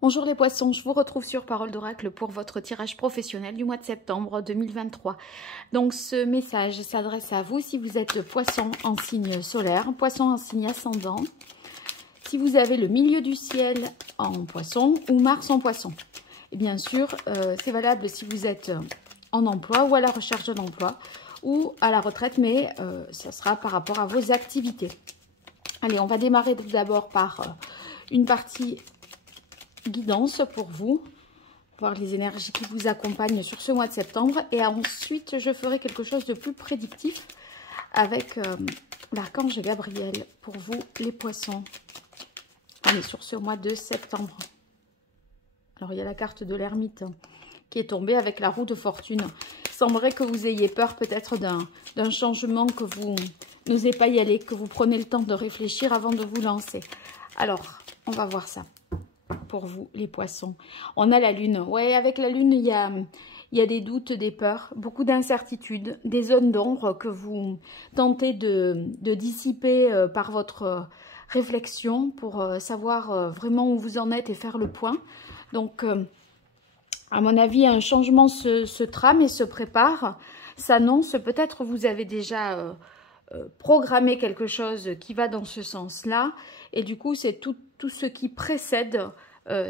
Bonjour les poissons, je vous retrouve sur Parole d'Oracle pour votre tirage professionnel du mois de septembre 2023. Donc ce message s'adresse à vous si vous êtes poisson en signe solaire, poisson en signe ascendant, si vous avez le milieu du ciel en poisson ou Mars en poisson. Et bien sûr, c'est valable si vous êtes en emploi ou à la recherche d'un emploi ou à la retraite, mais ça sera par rapport à vos activités. Allez, on va démarrer tout d'abord par une partie guidance pour vous, voir les énergies qui vous accompagnent sur ce mois de septembre, et ensuite je ferai quelque chose de plus prédictif avec l'archange Gabriel pour vous les poissons. On est sur ce mois de septembre. Alors il y a la carte de l'ermite qui est tombée avec la roue de fortune. Il semblerait que vous ayez peur peut-être d'un changement, que vous n'osez pas y aller, que vous prenez le temps de réfléchir avant de vous lancer. Alors on va voir ça pour vous les poissons. On a la lune. Ouais, avec la lune, il y a des doutes, des peurs, beaucoup d'incertitudes, des zones d'ombre que vous tentez de dissiper par votre réflexion pour savoir vraiment où vous en êtes et faire le point. Donc, à mon avis, un changement se trame et se prépare, s'annonce. Peut-être vous avez déjà programmé quelque chose qui va dans ce sens-là. Et du coup, c'est tout ce qui précède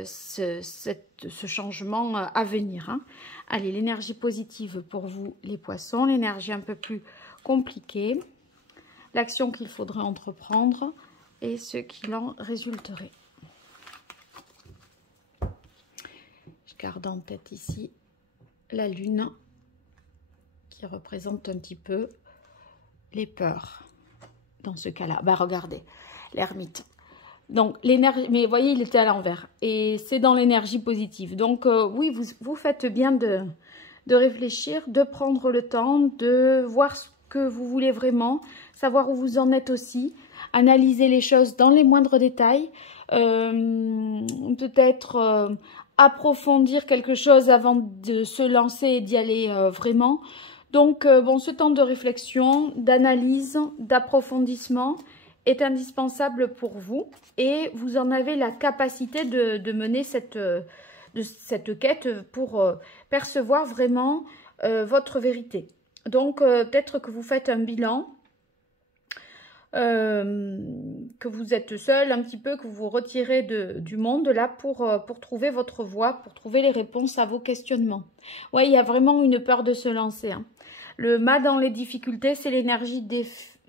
ce changement à venir. Hein. Allez, l'énergie positive pour vous, les poissons. L'énergie un peu plus compliquée. L'action qu'il faudrait entreprendre et ce qu'il en résulterait. Je garde en tête ici la lune qui représente un petit peu les peurs. Dans ce cas-là, bah regardez, l'ermite. Donc, l'énergie, mais vous voyez, il était à l'envers. Et c'est dans l'énergie positive. Donc, oui, vous faites bien de réfléchir, de prendre le temps, de voir ce que vous voulez vraiment, savoir où vous en êtes aussi, analyser les choses dans les moindres détails, peut-être approfondir quelque chose avant de se lancer et d'y aller vraiment. Donc, bon, ce temps de réflexion, d'analyse, d'approfondissement est indispensable pour vous et vous en avez la capacité de mener cette quête pour percevoir vraiment votre vérité. Donc, peut-être que vous faites un bilan, que vous êtes seul un petit peu, que vous vous retirez du monde là pour trouver votre voie, pour trouver les réponses à vos questionnements. Ouais, il y a vraiment une peur de se lancer. Hein. Le mât dans les difficultés, c'est l'énergie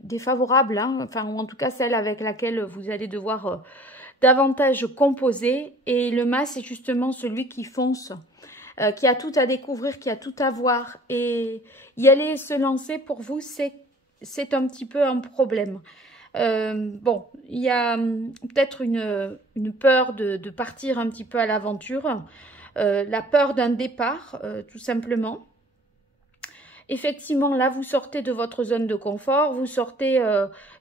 défavorable, hein, enfin, ou en tout cas celle avec laquelle vous allez devoir davantage composer. Et le mât, c'est justement celui qui fonce, qui a tout à découvrir, qui a tout à voir. Et y aller et se lancer, pour vous, c'est un petit peu un problème. Bon, il y a peut-être une peur de partir un petit peu à l'aventure, la peur d'un départ, tout simplement. Effectivement, là, vous sortez de votre zone de confort, vous sortez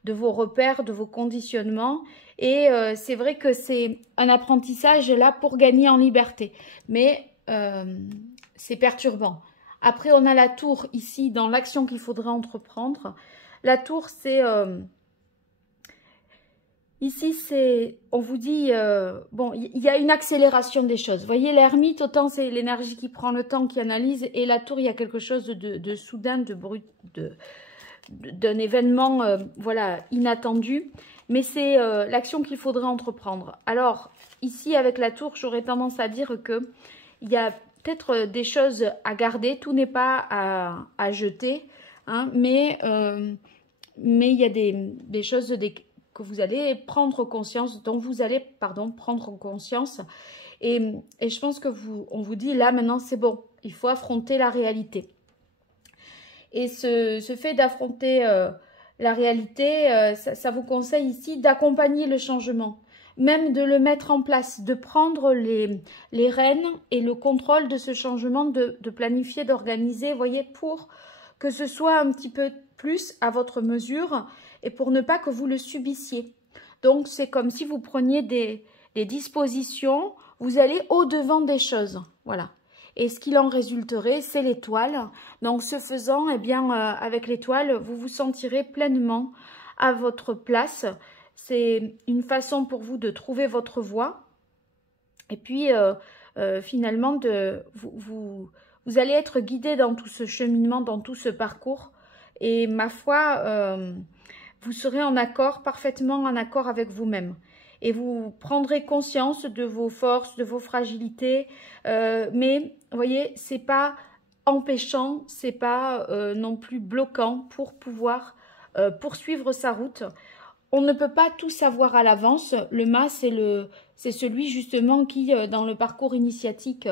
de vos repères, de vos conditionnements. Et c'est vrai que c'est un apprentissage là pour gagner en liberté. Mais c'est perturbant. Après, on a la tour ici dans l'action qu'il faudrait entreprendre. La tour, c'est... ici, c'est, on vous dit, bon, il y a une accélération des choses. Vous voyez, l'ermite, autant c'est l'énergie qui prend le temps, qui analyse, et la tour, il y a quelque chose de soudain, d'un événement, voilà, inattendu. Mais c'est l'action qu'il faudrait entreprendre. Alors, ici, avec la tour, j'aurais tendance à dire que il y a peut-être des choses à garder. Tout n'est pas à jeter, hein, mais il y a des choses, que vous allez prendre conscience, dont vous allez, pardon, prendre conscience. Et je pense que on vous dit, là, maintenant, c'est bon. Il faut affronter la réalité. Et ce fait d'affronter la réalité, ça vous conseille ici d'accompagner le changement. Même de le mettre en place, de prendre les rênes et le contrôle de ce changement, de planifier, d'organiser, vous voyez, pour que ce soit un petit peu plus à votre mesure et pour ne pas que vous le subissiez. Donc, c'est comme si vous preniez des dispositions, vous allez au-devant des choses, voilà. Et ce qu'il en résulterait, c'est l'étoile. Donc, ce faisant, eh bien, avec l'étoile, vous vous sentirez pleinement à votre place. C'est une façon pour vous de trouver votre voie Et puis, finalement, vous allez être guidé dans tout ce cheminement, dans tout ce parcours. Et ma foi, vous serez en accord, parfaitement en accord avec vous-même. Et vous prendrez conscience de vos forces, de vos fragilités. Mais, vous voyez, c'est pas empêchant, c'est pas non plus bloquant pour pouvoir poursuivre sa route. On ne peut pas tout savoir à l'avance. Le mât, c'est celui justement qui, dans le parcours initiatique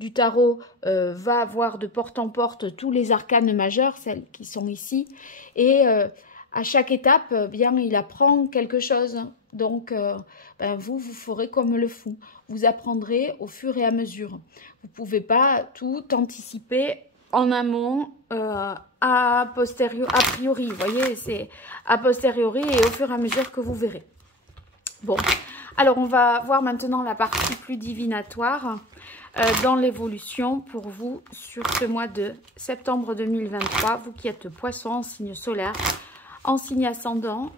du tarot, va voir de porte en porte tous les arcanes majeurs, celles qui sont ici. Et à chaque étape, bien, il apprend quelque chose. Donc, vous ferez comme le fou. Vous apprendrez au fur et à mesure. Vous ne pouvez pas tout anticiper en amont, a priori, vous voyez, c'est a posteriori et au fur et à mesure que vous verrez. Bon, alors on va voir maintenant la partie plus divinatoire dans l'évolution pour vous sur ce mois de septembre 2023, vous qui êtes poisson en signe solaire, en signe ascendant,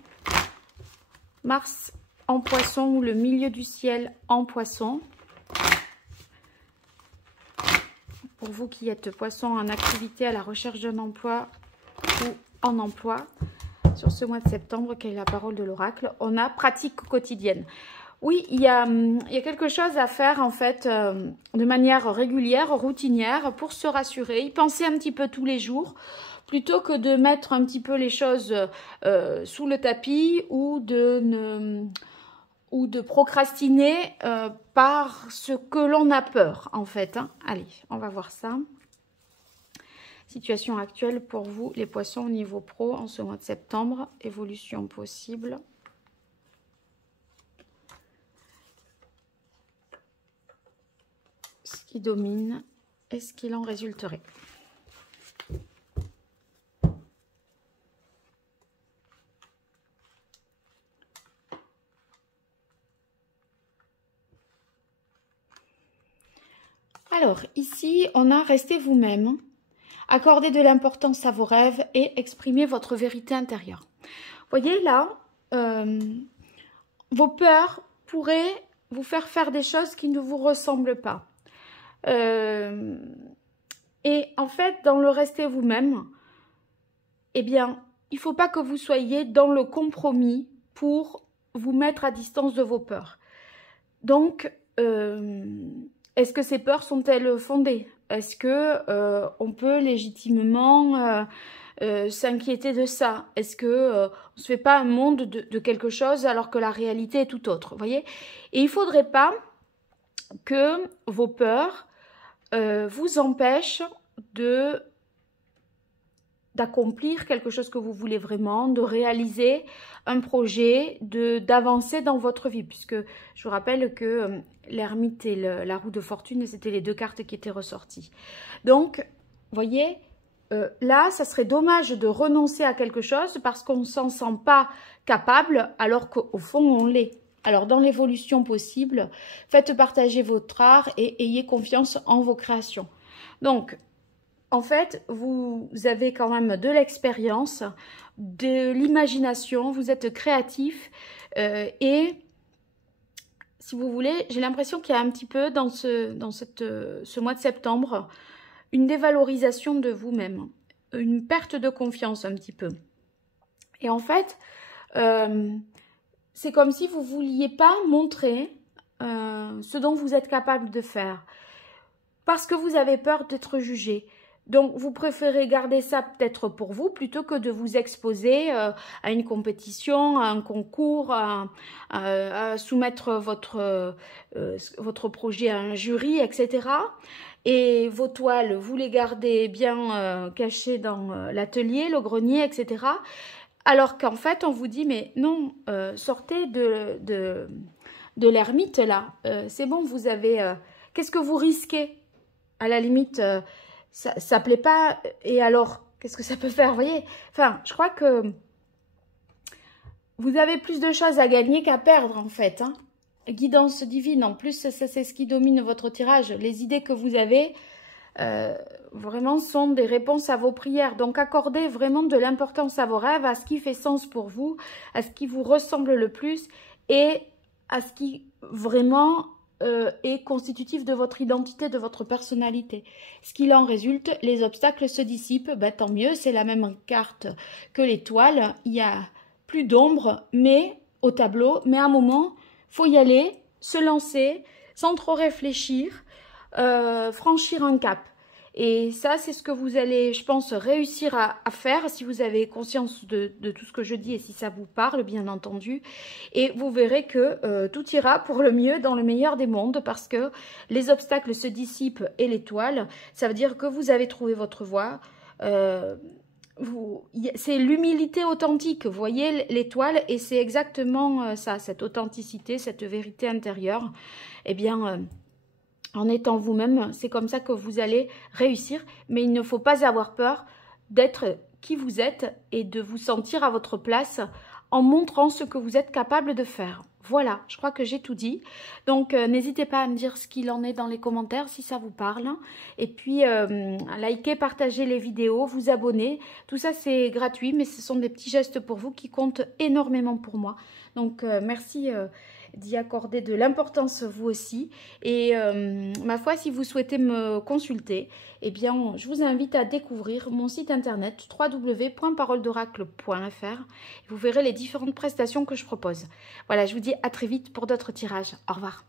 Mars en poisson ou le milieu du ciel en poisson. Pour vous qui êtes poisson en activité à la recherche d'un emploi ou en emploi, sur ce mois de septembre, quelle est la parole de l'oracle? On a pratique quotidienne. Oui, il y a quelque chose à faire en fait de manière régulière, routinière, pour se rassurer, y penser un petit peu tous les jours, plutôt que de mettre un petit peu les choses sous le tapis ou de procrastiner parce que l'on a peur, en fait. Hein. Allez, on va voir ça. Situation actuelle pour vous, les poissons au niveau pro, en ce mois de septembre. Évolution possible. Ce qui domine, est-ce qu'il en résulterait ? Alors, ici, on a resté vous-même, accordez de l'importance à vos rêves et exprimez votre vérité intérieure. Vous voyez là, vos peurs pourraient vous faire des choses qui ne vous ressemblent pas. Et en fait, dans le rester vous-même, eh bien, il ne faut pas que vous soyez dans le compromis pour vous mettre à distance de vos peurs. Donc, est-ce que ces peurs sont-elles fondées? Est-ce que on peut légitimement s'inquiéter de ça? Est-ce que on ne se fait pas un monde de quelque chose alors que la réalité est tout autre? Vous voyez? Et il ne faudrait pas que vos peurs vous empêchent d'accomplir quelque chose que vous voulez vraiment, de réaliser un projet, d'avancer dans votre vie, puisque je vous rappelle que l'ermite et la roue de fortune, c'était les deux cartes qui étaient ressorties. Donc, vous voyez, là, ça serait dommage de renoncer à quelque chose parce qu'on ne s'en sent pas capable, alors qu'au fond, on l'est. Alors, dans l'évolution possible, faites partager votre art et ayez confiance en vos créations. Donc, en fait, vous avez quand même de l'expérience, de l'imagination, vous êtes créatif et si vous voulez, j'ai l'impression qu'il y a un petit peu dans ce mois de septembre une dévalorisation de vous-même, une perte de confiance un petit peu. Et en fait, c'est comme si vous ne vouliez pas montrer ce dont vous êtes capable de faire parce que vous avez peur d'être jugé. Donc, vous préférez garder ça peut-être pour vous plutôt que de vous exposer à une compétition, à un concours, à soumettre votre projet à un jury, etc. Et vos toiles, vous les gardez bien cachées dans l'atelier, le grenier, etc. Alors qu'en fait, on vous dit, mais non, sortez de l'ermite là. C'est bon, vous avez... qu'est-ce que vous risquez? À la limite... ça plaît pas, et alors, qu'est-ce que ça peut faire, vous voyez? Enfin, je crois que vous avez plus de choses à gagner qu'à perdre, en fait. Hein. Guidance divine, en plus, c'est ce qui domine votre tirage. Les idées que vous avez, vraiment, sont des réponses à vos prières. Donc, accordez vraiment de l'importance à vos rêves, à ce qui fait sens pour vous, à ce qui vous ressemble le plus, et à ce qui, vraiment, est constitutif de votre identité, de votre personnalité. Ce qu'il en résulte, les obstacles se dissipent, ben, tant mieux, c'est la même carte que l'étoile, il y a plus d'ombre mais au tableau, mais à un moment, faut y aller, se lancer, sans trop réfléchir, franchir un cap. Et ça, c'est ce que vous allez, je pense, réussir à faire si vous avez conscience de tout ce que je dis et si ça vous parle, bien entendu. Et vous verrez que tout ira pour le mieux dans le meilleur des mondes parce que les obstacles se dissipent et l'étoile, ça veut dire que vous avez trouvé votre voie. C'est l'humilité authentique, vous voyez l'étoile, et c'est exactement ça, cette authenticité, cette vérité intérieure. Eh bien... en étant vous-même, c'est comme ça que vous allez réussir. Mais il ne faut pas avoir peur d'être qui vous êtes et de vous sentir à votre place en montrant ce que vous êtes capable de faire. Voilà, je crois que j'ai tout dit. Donc, n'hésitez pas à me dire ce qu'il en est dans les commentaires si ça vous parle. Et puis, likez, partagez les vidéos, vous abonner. Tout ça, c'est gratuit, mais ce sont des petits gestes pour vous qui comptent énormément pour moi. Donc, merci d'y accorder de l'importance vous aussi. Et ma foi, si vous souhaitez me consulter, eh bien, je vous invite à découvrir mon site internet www.paroledoracle.fr. Vous verrez les différentes prestations que je propose. Voilà, je vous dis à très vite pour d'autres tirages. Au revoir.